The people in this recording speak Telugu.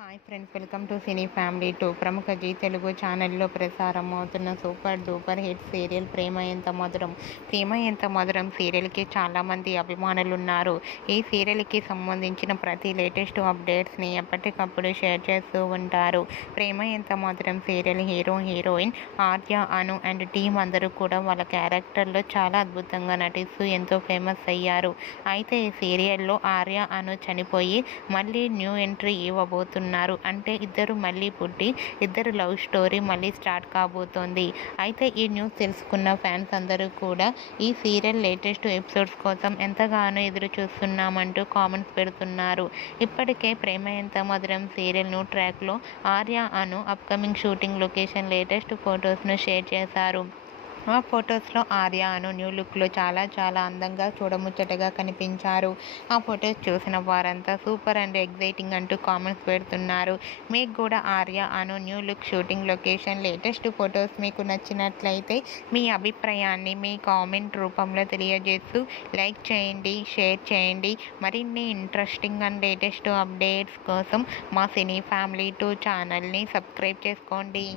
Hi friends, welcome to cine family 2. ప్రముఖ జీ తెలుగు ఛానల్లో ప్రసారం అవుతున్న సూపర్ డూపర్ హిట్ సీరియల్ ప్రేమ ఎంత మధురం. ప్రేమ ఎంత మధురం సీరియల్కి చాలామంది అభిమానులు ఉన్నారు. ఈ సీరియల్కి సంబంధించిన ప్రతి లేటెస్ట్ అప్డేట్స్ని ఎప్పటికప్పుడు షేర్ చేస్తూ ఉంటారు. ప్రేమ ఎంత మధురం serial heroine Arya, Anu and team అందరూ కూడా వాళ్ళ క్యారెక్టర్లో చాలా అద్భుతంగా నటిస్తూ ఎంతో ఫేమస్ అయ్యారు. అయితే ఈ సీరియల్లో ఆర్య, అను చనిపోయి మళ్ళీ న్యూ ఎంట్రీ ఇవ్వబోతున్నారు. అంటే ఇద్దరు మళ్ళీ పుట్టి ఇద్దరు లవ్ స్టోరీ మళ్ళీ స్టార్ట్ కాబోతోంది. అయితే ఈ న్యూస్ తెలుసుకున్న ఫ్యాన్స్ అందరూ కూడా ఈ సీరియల్ లేటెస్ట్ ఎపిసోడ్స్ కోసం ఎంతగానో ఎదురు చూస్తున్నామంటూ కామెంట్స్ పెడుతున్నారు. ఇప్పటికే ప్రేమ ఎంత మధురం సీరియల్ న్యూ ట్రాక్లో Arya, Anu upcoming shooting location latest ఫొటోస్ను షేర్ చేశారు. ఆ ఫొటోస్లో ఆర్య, అను న్యూ లుక్లో చాలా అందంగా చూడముచ్చటగా కనిపించారు. ఆ ఫొటోస్ చూసిన వారంతా సూపర్ అండ్ ఎగ్జైటింగ్ అంటూ కామెంట్స్ పెడుతున్నారు. మీకు కూడా Arya, Anu new look shooting location latest photos మీకు నచ్చినట్లయితే మీ అభిప్రాయాన్ని మీ కామెంట్ రూపంలో తెలియజేస్తూ లైక్ చేయండి, షేర్ చేయండి. మరిన్ని ఇంట్రెస్టింగ్ అండ్ లేటెస్ట్ అప్డేట్స్ కోసం మా సినీ ఫ్యామిలీ 2 ఛానల్ని సబ్స్క్రైబ్ చేసుకోండి.